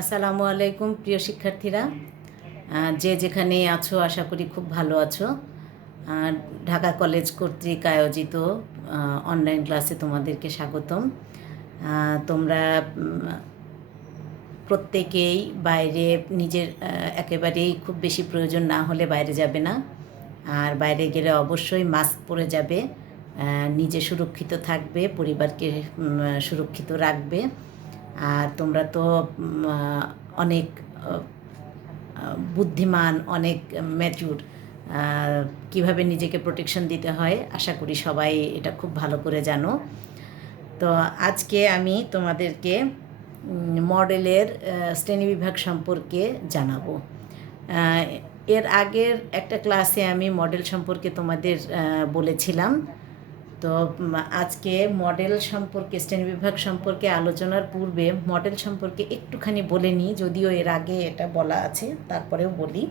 আসসালামু আলাইকুম প্রিয় শিক্ষার্থীরা, যে যেখানে আছো আশা করি খুব ভালো আছো। ঢাকা কলেজ কর্তৃক আয়োজিত অনলাইন ক্লাসে তোমাদেরকে স্বাগতম। তোমরা প্রত্যেকেই বাইরে নিজের একেবারেই খুব বেশি প্রয়োজন না হলে বাইরে যাবে না, আর বাইরে গেলে অবশ্যই মাস্ক পরে যাবে। নিজে সুরক্ষিত থাকবে, পরিবারকে সুরক্ষিত রাখবে। আর তোমরা তো অনেক বুদ্ধিমান, অনেক ম্যাচিউর, কীভাবে নিজেকে প্রোটেকশন দিতে হয় আশা করি সবাই এটা খুব ভালো করে জানো। তো আজকে আমি তোমাদেরকে মডেলের শ্রেণীবিভাগ সম্পর্কে জানাবো। এর আগের একটা ক্লাসে আমি মডেল সম্পর্কে তোমাদের বলেছিলাম। তো আজকে মডেল সম্পর্কে, শ্রেণীবিভাগ সম্পর্কে আলোচনার পূর্বে মডেল সম্পর্কে একটুখানি বলে নিই, যদিও এর আগে এটা বলা আছে, তারপরেও বলি।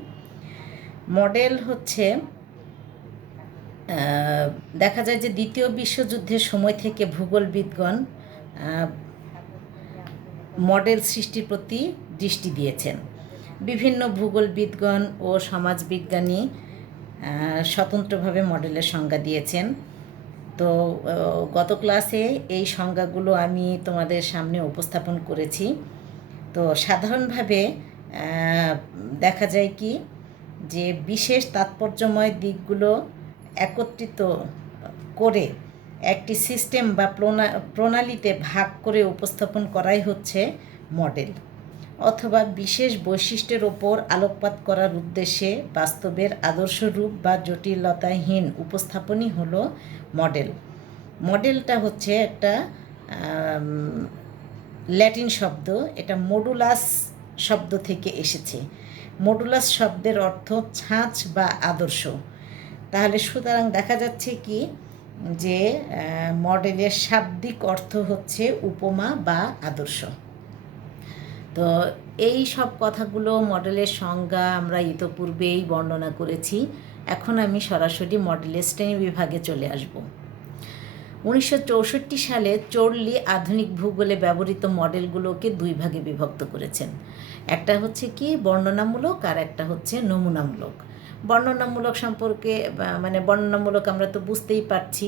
মডেল হচ্ছে, দেখা যায় যে দ্বিতীয় বিশ্বযুদ্ধের সময় থেকে ভূগোলবিদগণ মডেল সৃষ্টির প্রতি দৃষ্টি দিয়েছেন। বিভিন্ন ভূগোলবিদগণ ও সমাজবিজ্ঞানী স্বতন্ত্রভাবে মডেলের সংজ্ঞা দিয়েছেন। তো গত ক্লাসে এই সংজ্ঞাগুলো আমি তোমাদের সামনে উপস্থাপন করেছি। তো সাধারণভাবে দেখা যায় কি, যে বিশেষ তাৎপর্যময় দিকগুলো একত্রিত করে একটি সিস্টেম বা প্রণালীতে ভাগ করে উপস্থাপন করাই হচ্ছে মডেল, অথবা বিশেষ বৈশিষ্ট্যের ওপর আলোকপাত করার উদ্দেশ্যে বাস্তবের আদর্শ রূপ বা জটিলতাহীন উপস্থাপনই হলো মডেল। মডেলটা হচ্ছে একটা ল্যাটিন শব্দ, এটা মডুলাস শব্দ থেকে এসেছে। মডুলাস শব্দের অর্থ ছাঁচ বা আদর্শ। তাহলে সুতরাং দেখা যাচ্ছে কি, যে মডেলের শাব্দিক অর্থ হচ্ছে উপমা বা আদর্শ। তো এই সব কথাগুলো, মডেলের সংজ্ঞা আমরা ইতোপূর্বেই বর্ণনা করেছি। এখন আমি সরাসরি মডেলের শ্রেণীবিভাগে চলে আসব। 1964 সালে চর্লি আধুনিক ভূগোলে ব্যবহৃত মডেলগুলোকে দুই ভাগে বিভক্ত করেছেন। একটা হচ্ছে কি বর্ণনামূলক, আর একটা হচ্ছে নমুনামূলক। বর্ণনামূলক সম্পর্কে বর্ণনামূলক আমরা তো বুঝতেই পারছি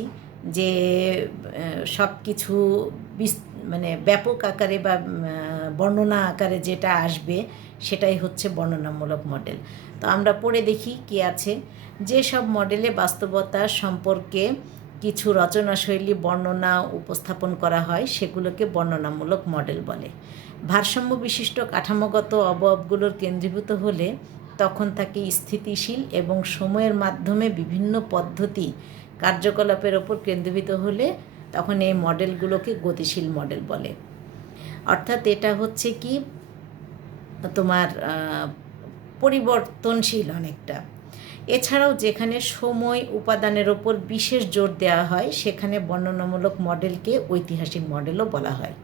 যে সব কিছু ব্যাপক আকারে বা বর্ণনা আকারে যেটা আসবে সেটাই হচ্ছে বর্ণনামূলক মডেল। তো আমরা পড়ে দেখি কি আছে। যেসব মডেলে বাস্তবতা সম্পর্কে কিছু রচনাশৈলী বর্ণনা উপস্থাপন করা হয় সেগুলোকে বর্ণনামূলক মডেল বলে। ভারসাম্য বিশিষ্ট কাঠামোগত অবয়বগুলোর কেন্দ্রীভূত হলে তখন তাকে স্থিতিশীল এবং সময়ের মাধ্যমে বিভিন্ন পদ্ধতি কার্যকলাপের ওপর কেন্দ্রীভূত হলে তখন এই মডেলগুলোকে গতিশীল মডেল বলে। অর্থাৎ এটা হচ্ছে কি তোমার পরিবর্তনশীল অনেকটা। এছাড়াও যেখানে সময় উপাদানের ওপর বিশেষ জোর দেওয়া হয় সেখানে বর্ণনামূলক মডেলকে ঐতিহাসিক মডেলও বলা হয়।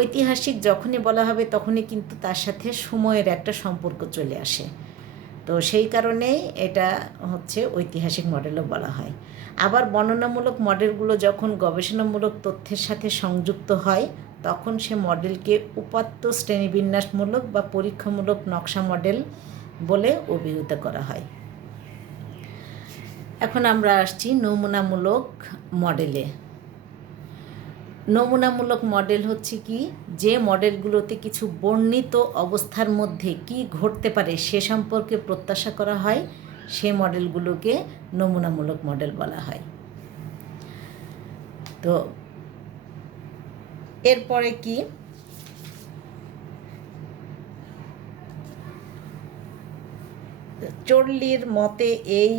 ঐতিহাসিক যখনই বলা হবে তখনই কিন্তু তার সাথে সময়ের একটা সম্পর্ক চলে আসে। তো সেই কারণেই এটা হচ্ছে ঐতিহাসিক মডেলও বলা হয়। আবার বর্ণনামূলক মডেলগুলো যখন গবেষণামূলক তথ্যের সাথে সংযুক্ত হয় তখন সে মডেলকে উপাত্ত শ্রেণীবিন্যাসমূলক বা পরীক্ষামূলক নকশা মডেল বলে অভিহিত করা হয়। এখন আমরা আসছি নমুনামূলক মডেলে। নমুনামূলক মডেল হচ্ছে কি, যে মডেলগুলোতে কিছু বর্ণিত অবস্থার মধ্যে কি ঘটতে পারে সে সম্পর্কে প্রত্যাশা করা হয়, সে মডেলগুলোকে নমুনামূলক মডেল বলা হয়। তো এরপরে কি, চর্লির মতে এই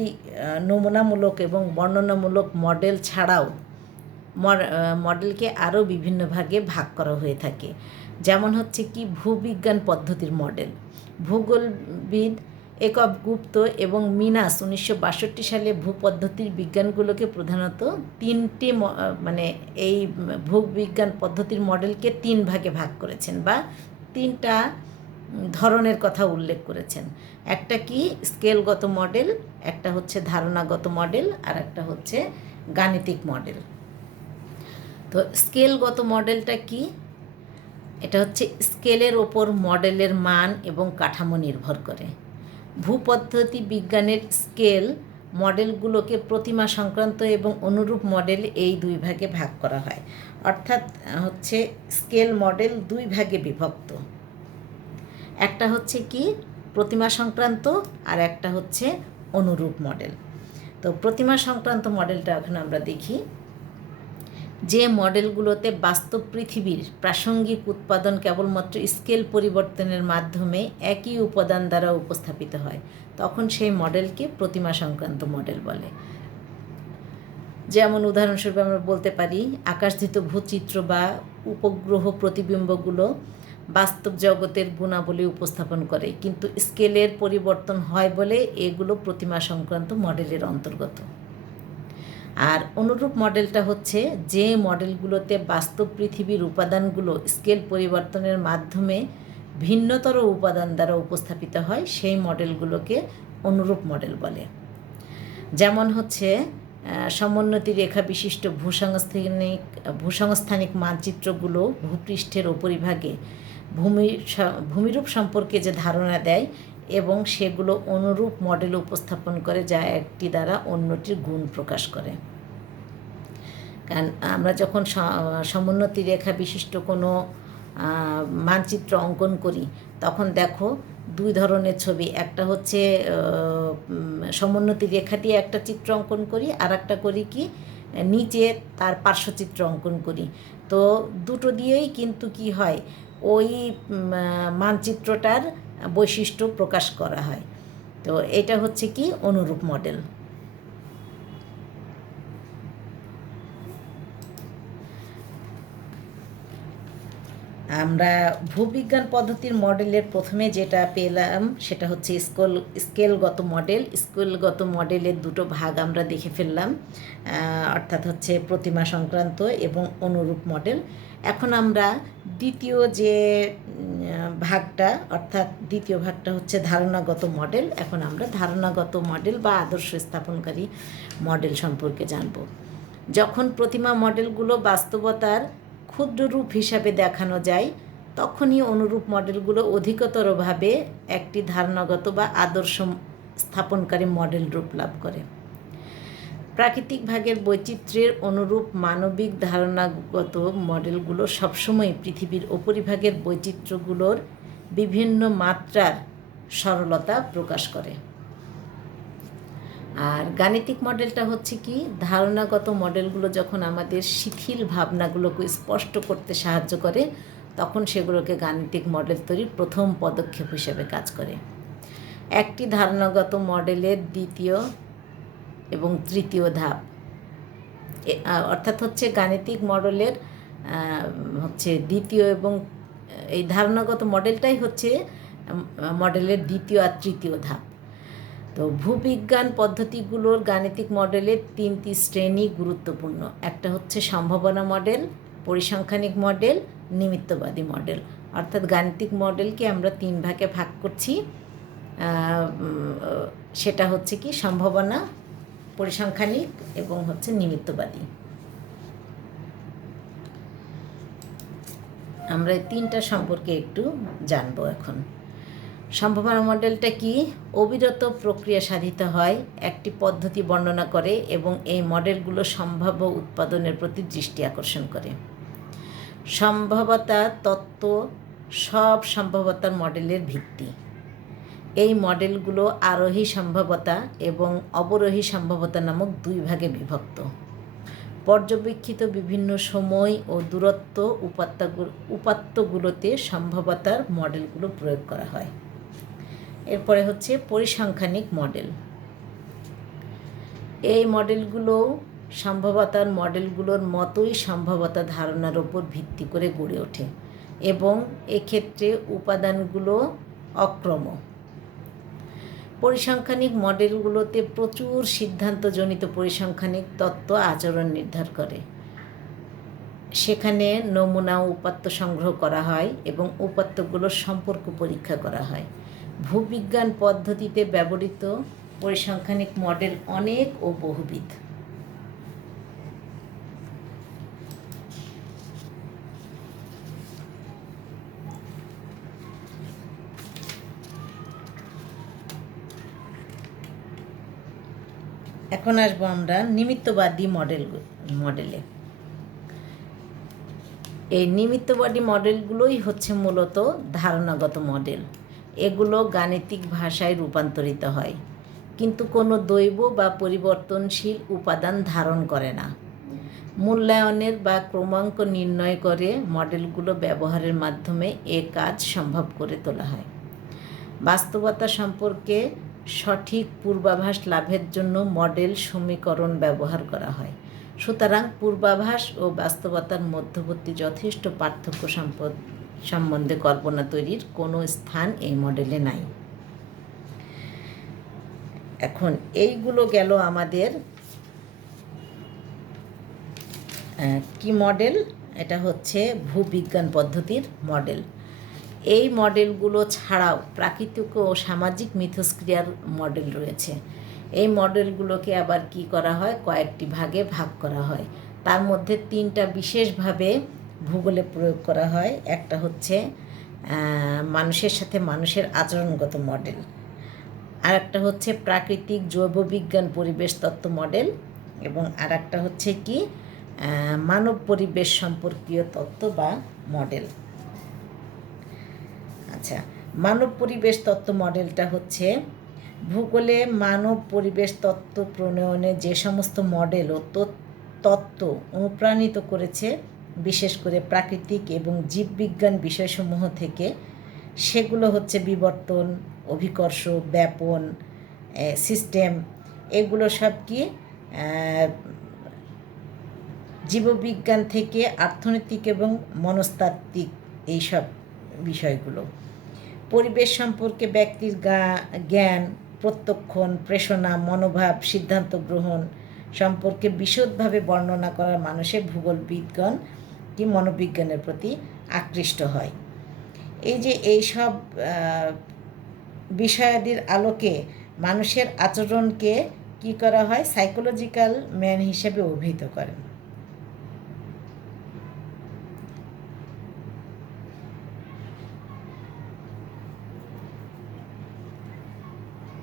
নমুনামূলক এবং বর্ণনামূলক মডেল ছাড়াও মডেলকে আরও বিভিন্ন ভাগে ভাগ করা হয়ে থাকে। যেমন হচ্ছে কি ভূবিজ্ঞান পদ্ধতির মডেল। ভূগোলবিদ একব গুপ্ত এবং মিনাস 1962 সালে ভূপদ্ধতির বিজ্ঞানগুলোকে প্রধানত তিনটি এই ভূবিজ্ঞান পদ্ধতির মডেলকে তিন ভাগে ভাগ করেছেন বা তিনটা ধরনের কথা উল্লেখ করেছেন। একটা কি স্কেলগত মডেল, একটা হচ্ছে ধারণাগত মডেল, আর একটা হচ্ছে গাণিতিক মডেল। তো স্কেলগত মডেলটা কি, এটা হচ্ছে স্কেলের ওপর মডেলের মান এবং কাঠামো নির্ভর করে। ভূপদ্ধতি বিজ্ঞানের স্কেল মডেলগুলোকে প্রতিমা সংক্রান্ত এবং অনুরূপ মডেল এই দুই ভাগে ভাগ করা হয়। অর্থাৎ হচ্ছে স্কেল মডেল দুই ভাগে বিভক্ত। একটা হচ্ছে কি প্রতিমা সংক্রান্ত, আর একটা হচ্ছে অনুরূপ মডেল। তো প্রতিমা সংক্রান্ত মডেলটা এখন আমরা দেখি। যে মডেলগুলোতে বাস্তব পৃথিবীর প্রাসঙ্গিক উৎপাদন কেবলমাত্র স্কেল পরিবর্তনের মাধ্যমে একই উপাদান দ্বারা উপস্থাপিত হয়, তখন সেই মডেলকে প্রতিমা সংক্রান্ত মডেল বলে। যেমন উদাহরণস্বরূপ আমরা বলতে পারি, আকাশধৃত ভূচিত্র বা উপগ্রহ প্রতিবিম্বগুলো বাস্তব জগতের গুণাবলী উপস্থাপন করে, কিন্তু স্কেলের পরিবর্তন হয় বলে এগুলো প্রতিমা সংক্রান্ত মডেলের অন্তর্গত। আর অনুরূপ মডেলটা হচ্ছে যে মডেলগুলোতে বাস্তব পৃথিবীর উপাদানগুলো স্কেল পরিবর্তনের মাধ্যমে ভিন্নতর উপাদান দ্বারা উপস্থাপিত হয়, সেই মডেলগুলোকে অনুরূপ মডেল বলে। যেমন হচ্ছে সমোন্নতি রেখা বিশিষ্ট ভূসংস্থানিক মানচিত্রগুলো ভূপৃষ্ঠের উপরিভাগে ভূমিরূপ সম্পর্কে যে ধারণা দেয় এবং সেগুলো অনুরূপ মডেল উপস্থাপন করে, যা একটি দ্বারা অন্যটির গুণ প্রকাশ করে। কারণ আমরা যখন সমোন্নতি রেখা বিশিষ্ট কোনো মানচিত্র অঙ্কন করি, তখন দেখো দুই ধরনের ছবি, একটা হচ্ছে সমোন্নতি রেখা দিয়ে একটা চিত্র অঙ্কন করি, আর একটা করি কি নিচে তার পার্শ্বচিত্র অঙ্কন করি। তো দুটো দিয়েই কিন্তু কি হয়, ওই মানচিত্রটার বৈশিষ্ট্য প্রকাশ করা হয়। তো এটা হচ্ছে কি অনুরূপ মডেল। আমরা ভূবিজ্ঞান পদ্ধতির মডেলের প্রথমে যেটা পেলাম সেটা হচ্ছে স্কেলগত মডেল। স্কেলগত মডেলের দুটো ভাগ আমরা দেখে ফেললাম, অর্থাৎ হচ্ছে প্রতিমা সংক্রান্ত এবং অনুরূপ মডেল। এখন আমরা দ্বিতীয় যে ভাগটা, অর্থাৎ দ্বিতীয় ভাগটা হচ্ছে ধারণাগত মডেল। এখন আমরা ধারণাগত মডেল বা আদর্শ স্থাপনকারী মডেল সম্পর্কে জানব। যখন প্রতিমা মডেলগুলো বাস্তবতার ক্ষুদ্র রূপ হিসাবে দেখানো যায়, তখনই অনুরূপ মডেলগুলো অধিকতরভাবে একটি ধারণাগত বা আদর্শ স্থাপনকারী মডেল রূপ লাভ করে। প্রাকৃতিক ভাগের বৈচিত্র্যের অনুরূপ মানবিক ধারণাগত মডেলগুলো সবসময় পৃথিবীর উপরিভাগের বৈচিত্র্যগুলোর বিভিন্ন মাত্রার সরলতা প্রকাশ করে। আর গাণিতিক মডেলটা হচ্ছে কি ধারণাগত মডেলগুলো যখন আমাদের শিথিল ভাবনাগুলোকে স্পষ্ট করতে সাহায্য করে, তখন সেগুলোকে গাণিতিক মডেল তৈরির প্রথম পদক্ষেপ হিসেবে কাজ করে। একটি ধারণাগত মডেলের দ্বিতীয় এবং তৃতীয় ধাপ, অর্থাৎ হচ্ছে গাণিতিক মডেলের হচ্ছে দ্বিতীয় এবং এই ধারণাগত মডেলটাই হচ্ছে মডেলের দ্বিতীয় আর তৃতীয় ধাপ। তো ভূবিজ্ঞান পদ্ধতিগুলোর গাণিতিক মডেলের তিনটি শ্রেণী গুরুত্বপূর্ণ। একটা হচ্ছে সম্ভাবনা মডেল, পরিসংখ্যানিক মডেল, নিমিত্তবাদী মডেল। অর্থাৎ গাণিতিক মডেলকে আমরা তিন ভাগে ভাগ করছি। সেটা হচ্ছে কি সম্ভাবনা, পরিসংখ্যানিক এবং হচ্ছে নিমিত্তবাদী। আমরা এই তিনটা সম্পর্কে একটু জানবো এখন। সম্ভাবনা মডেলটা কি? অবিরত প্রক্রিয়া সাধিত হয়, একটি পদ্ধতি বর্ণনা করে এবং এই মডেলগুলো সম্ভাব্য উৎপাদনের প্রতি দৃষ্টি আকর্ষণ করে। সম্ভাব্যতা তত্ত্ব সব সম্ভাব্যতার মডেলের ভিত্তি। এই মডেলগুলো আরোহী সম্ভাব্যতা এবং অবরোহী সম্ভাব্যতা নামক দুই ভাগে বিভক্ত। পর্যবেক্ষিত বিভিন্ন সময় ও দূরত্ব উপাত্তগুলোতে সম্ভাব্যতার মডেলগুলো প্রয়োগ করা হয়। এরপরে হচ্ছে পরিসংখ্যানিক মডেল। এই মডেলগুলো সম্ভাব্যতার মডেলগুলোর মতোই সম্ভাব্যতা ধারণার ওপর ভিত্তি করে গড়ে ওঠে এবং এক্ষেত্রে উপাদানগুলো অক্রম। পরিসংখ্যানিক মডেলগুলোতে প্রচুর সিদ্ধান্তজনিত পরিসংখ্যানিক তত্ত্ব আচরণ নির্ধারণ করে। সেখানে নমুনা উপাত্ত সংগ্রহ করা হয় এবং উপাত্তগুলোর সম্পর্ক পরীক্ষা করা হয়। ভূবিজ্ঞান পদ্ধতিতে ব্যবহৃত পরিসংখ্যানিক মডেল অনেক ও বহুবিধ। এখন আসবো আমরা নিমিত্তবাদী মডেলে। এই নিমিত্তবাদী মডেলগুলোই হচ্ছে মূলত ধারণাগত মডেল। এগুলো গাণিতিক ভাষায় রূপান্তরিত হয়, কিন্তু কোনো দৈব বা পরিবর্তনশীল উপাদান ধারণ করে না। মূল্যায়নের বা ক্রমাঙ্ক নির্ণয় করে মডেলগুলো ব্যবহারের মাধ্যমে এ কাজ সম্ভব করে তোলা হয়। বাস্তবতা সম্পর্কে সঠিক পূর্বাভাস লাভের জন্য মডেল সমীকরণ ব্যবহার করা হয়। সুতরাং পূর্বাভাস ও বাস্তবতার মধ্যবর্তী যথেষ্ট পার্থক্য সম্বন্ধে কল্পনা তৈরির কোনো স্থান এই মডেলে নাই। এখন এইগুলো গেল আমাদের কি মডেল? এটা হচ্ছে ভূবিজ্ঞান পদ্ধতির মডেল। এই মডেলগুলো ছাড়াও প্রাকৃতিক ও সামাজিক মিথস্ক্রিয়ার মডেল রয়েছে। এই মডেলগুলোকে আবার কি করা হয়, কয়েকটি ভাগে ভাগ করা হয়। তার মধ্যে তিনটা বিশেষভাবে ভূগোলে প্রয়োগ করা হয়। একটা হচ্ছে মানুষের সাথে মানুষের আচরণগত মডেল, আর একটা হচ্ছে প্রাকৃতিক জৈববিজ্ঞান পরিবেশ তত্ত্ব মডেল, এবং আর একটা হচ্ছে কি মানব পরিবেশ সম্পর্কীয় তত্ত্ব বা মডেল। আচ্ছা, মানব পরিবেশ তত্ত্ব মডেলটা হচ্ছে ভূগোলে মানব পরিবেশ তত্ত্ব প্রণয়নে যে সমস্ত মডেল ও তত্ত্ব অনুপ্রাণিত করেছে, বিশেষ করে প্রাকৃতিক এবং জীববিজ্ঞান বিষয়সমূহ থেকে, সেগুলো হচ্ছে বিবর্তন, অভিকর্ষ, ব্যাপন, সিস্টেম। এগুলো সব কি জীববিজ্ঞান থেকে অর্থনৈতিক এবং মনস্তাত্ত্বিক এইসব বিষয়গুলো। পরিবেশ সম্পর্কে ব্যক্তির জ্ঞান, প্রত্যক্ষণ, প্রেষণা, মনোভাব, সিদ্ধান্ত গ্রহণ সম্পর্কে বিশদভাবে বর্ণনা করা মানুষের ভূগোলবিজ্ঞান কি মনোবিজ্ঞানের প্রতি আকৃষ্ট হয়। এই যে এইসব বিষয়াদির আলোকে মানুষের আচরণকে কি করা হয়, সাইকোলজিক্যাল ম্যান হিসেবে অভিহিত করেন।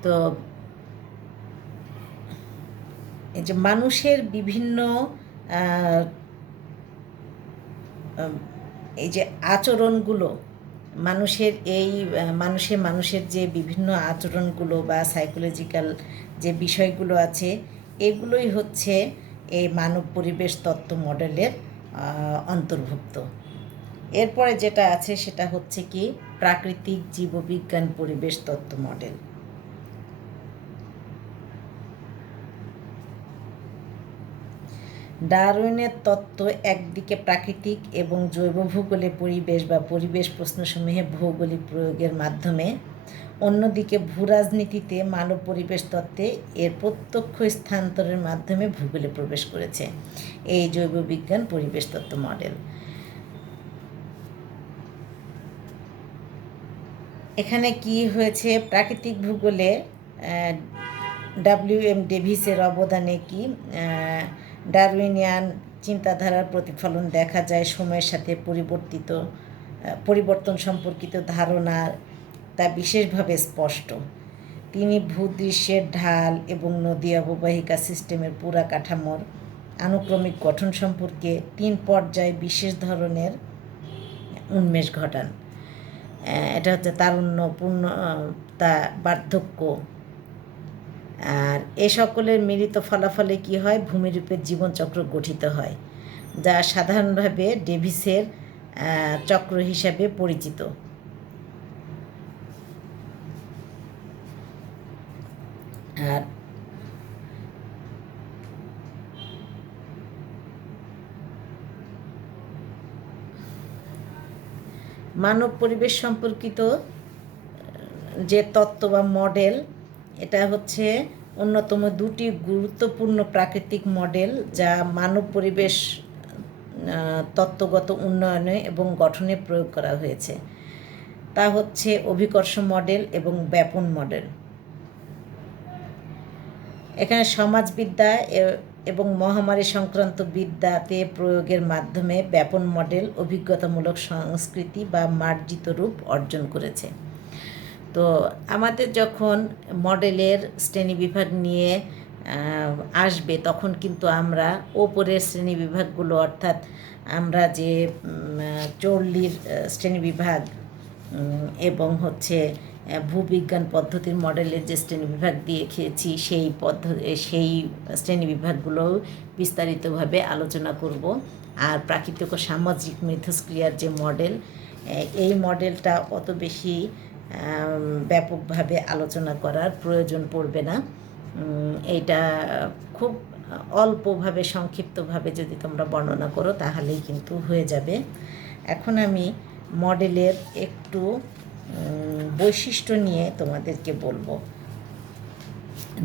তো এই যে মানুষের বিভিন্ন এই যে আচরণগুলো, মানুষের যে বিভিন্ন আচরণগুলো বা সাইকোলজিক্যাল যে বিষয়গুলো আছে, এগুলোই হচ্ছে এই মানব পরিবেশ তত্ত্ব মডেলের অন্তর্ভুক্ত। এরপরে যেটা আছে সেটা হচ্ছে কি প্রাকৃতিক জীববিজ্ঞান পরিবেশ তত্ত্ব মডেল। ডারউইনের তত্ত্ব একদিকে প্রাকৃতিক এবং জৈব ভূগোলে পরিবেশ বা পরিবেশ প্রশ্নসমূহে ভৌগোলিক প্রয়োগের মাধ্যমে, অন্যদিকে ভূরাজনীতিতে মানব পরিবেশ তত্ত্বে এর প্রত্যক্ষ স্থানান্তরের মাধ্যমে ভূগোলে প্রবেশ করেছে এই জৈববিজ্ঞান পরিবেশ তত্ত্ব মডেল। এখানে কি হয়েছে, প্রাকৃতিক ভূগোলে ডব্লিউ.এম. ডেভিসের অবদানে কি ডারউইনিয়ান চিন্তাধারার প্রতিফলন দেখা যায়। সময়ের সাথে পরিবর্তন সম্পর্কিত ধারণা তা বিশেষভাবে স্পষ্ট। তিনি ভূদৃশ্যের ঢাল এবং নদী অববাহিকা সিস্টেমের পুরা কাঠামোর আনুক্রমিক গঠন সম্পর্কে 3 পর্যায়ে বিশেষ ধরনের উন্মেষ ঘটান। এটা হচ্ছে তারুণ্য, পূর্ণতা, বার্ধক্য। আর এ সকলের মিলিত ফলাফলে কি হয়, ভূমিরূপের জীবনচক্র গঠিত হয়, যা সাধারণভাবে ডেভিসের চক্র হিসাবে পরিচিত। আর মানব পরিবেশ সম্পর্কিত যে তত্ত্ব বা মডেল, এটা হচ্ছে অন্যতম 2টি গুরুত্বপূর্ণ প্রাকৃতিক মডেল যা মানব পরিবেশ তত্ত্বগত উন্নয়নে এবং গঠনে প্রয়োগ করা হয়েছে। তা হচ্ছে অভিকর্ষ মডেল এবং ব্যাপন মডেল। এখানে সমাজবিদ্যা এবং মহামারী সংক্রান্ত বিদ্যাতে প্রয়োগের মাধ্যমে ব্যাপন মডেল অভিজ্ঞতামূলক সংস্কৃতি বা মার্জিত রূপ অর্জন করেছে। তো আমাদের যখন মডেলের শ্রেণীবিভাগ নিয়ে আসবে তখন কিন্তু আমরা ওপরের শ্রেণীবিভাগগুলো অর্থাৎ আমরা যে চল্লির শ্রেণীবিভাগ এবং হচ্ছে ভূবিজ্ঞান পদ্ধতির মডেলের যে শ্রেণীবিভাগ দিয়ে খেয়েছি সেই শ্রেণীবিভাগগুলো বিস্তারিতভাবে আলোচনা করব। আর প্রাকৃতিক ও সামাজিক মিথস্ক্রিয়ার যে মডেল, এই মডেলটা অত বেশি ব্যাপকভাবে আলোচনা করার প্রয়োজন পড়বে না। এইটা খুব অল্পভাবে সংক্ষিপ্তভাবে যদি তোমরা বর্ণনা করো তাহলেই কিন্তু হয়ে যাবে। এখন আমি মডেলের একটু বৈশিষ্ট্য নিয়ে তোমাদেরকে বলবো।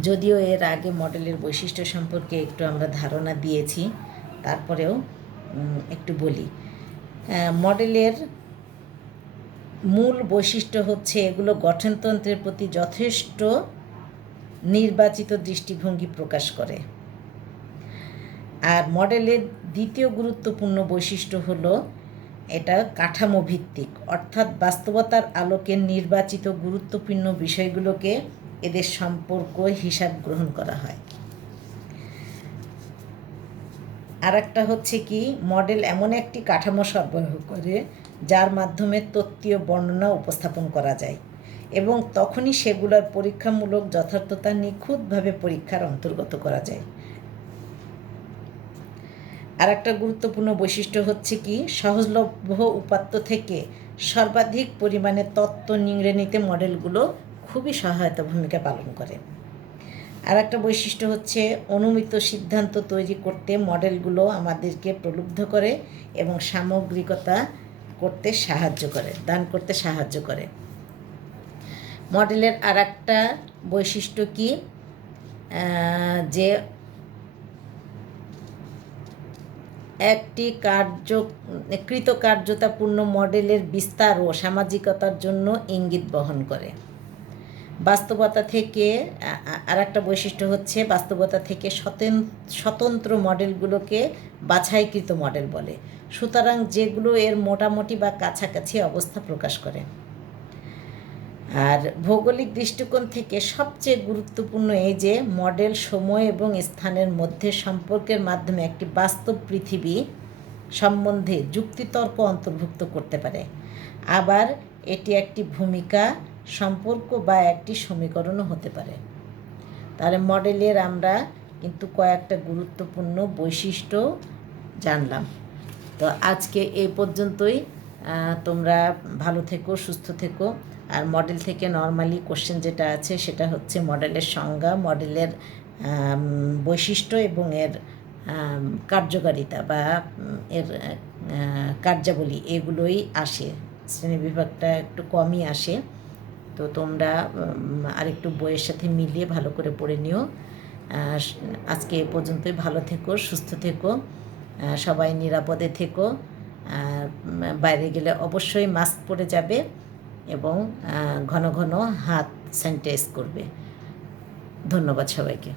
যদিও এর আগে মডেলের বৈশিষ্ট্য সম্পর্কে একটু আমরা ধারণা দিয়েছি, তারপরেও একটু বলি। মডেলের মূল বৈশিষ্ট্য হচ্ছে এগুলো গঠনতন্ত্রের প্রতি যথেষ্ট নির্বাচিত দৃষ্টিভঙ্গি প্রকাশ করে। আর মডেলের দ্বিতীয় গুরুত্বপূর্ণ বৈশিষ্ট্য হলো এটা কাঠামো ভিত্তিক, অর্থাৎ বাস্তবতার আলোকে নির্বাচিত গুরুত্বপূর্ণ বিষয়গুলোকে এদের সম্পর্ক হিসাব গ্রহণ করা হয়। আর একটা হচ্ছে কি, মডেল এমন একটি কাঠামো সরবরাহ করে যার মাধ্যমে তত্ত্বীয় বর্ণনা উপস্থাপন করা যায় এবং তখনই সেগুলোর পরীক্ষামূলক যথার্থতা নিখুঁতভাবে পরীক্ষার অন্তর্গত করা যায়। আর একটা গুরুত্বপূর্ণ বৈশিষ্ট্য হচ্ছে কি, সহজলভ্য উপাত্ত থেকে সর্বাধিক পরিমাণে তত্ত্ব নিংড়ে নিতে মডেলগুলো খুবই সহায়তা ভূমিকা পালন করে। আর একটা বৈশিষ্ট্য হচ্ছে অনুমিত সিদ্ধান্ত তৈরি করতে মডেলগুলো আমাদেরকে প্রলুব্ধ করে এবং সামগ্রিকতা করতে দান করতে সাহায্য করে। মডেলের আর একটা বৈশিষ্ট্য কি, যে একটি কৃতকার্যতাপূর্ণ মডেলের বিস্তার ও সামাজিকতার জন্য ইঙ্গিত বহন করে। বাস্তবতা থেকে আর একটা বৈশিষ্ট্য হচ্ছে বাস্তবতা থেকে স্বতন্ত্র মডেলগুলোকে বাছাইকৃত মডেল বলে, সুতরাং যেগুলো এর মোটামুটি বা কাছাকাছি অবস্থা প্রকাশ করে। আর ভৌগোলিক দৃষ্টিকোণ থেকে সবচেয়ে গুরুত্বপূর্ণ এই যে মডেল সময় এবং স্থানের মধ্যে সম্পর্কের মাধ্যমে একটি বাস্তব পৃথিবী সম্বন্ধে যুক্তিতর্ক অন্তর্ভুক্ত করতে পারে। আবার এটি একটি ভূমিকা, সম্পর্ক বা একটি সমীকরণও হতে পারে। তাহলে মডেলের আমরা কিন্তু কয়েকটা গুরুত্বপূর্ণ বৈশিষ্ট্য জানলাম। তো আজকে এই পর্যন্তই। তোমরা ভালো থেকো, সুস্থ থেকো। আর মডেল থেকে নর্মালি কোশ্চেন যেটা আছে সেটা হচ্ছে মডেলের সংজ্ঞা, মডেলের বৈশিষ্ট্য এবং এর কার্যকারিতা বা এর কার্যাবলী, এগুলোই আসে। শ্রেণীবিভাগটা একটু কমই আসে। তো তোমরা আরেকটু বইয়ের সাথে মিলিয়ে ভালো করে পড়ে নিও। আজকে এ পর্যন্তই। ভালো থেকো, সুস্থ থেকো, সবাই নিরাপদে থেকো। বাইরে গেলে অবশ্যই মাস্ক পরে যাবে এবং ঘন ঘন হাত স্যানিটাইজ করবে। ধন্যবাদ সবাইকে।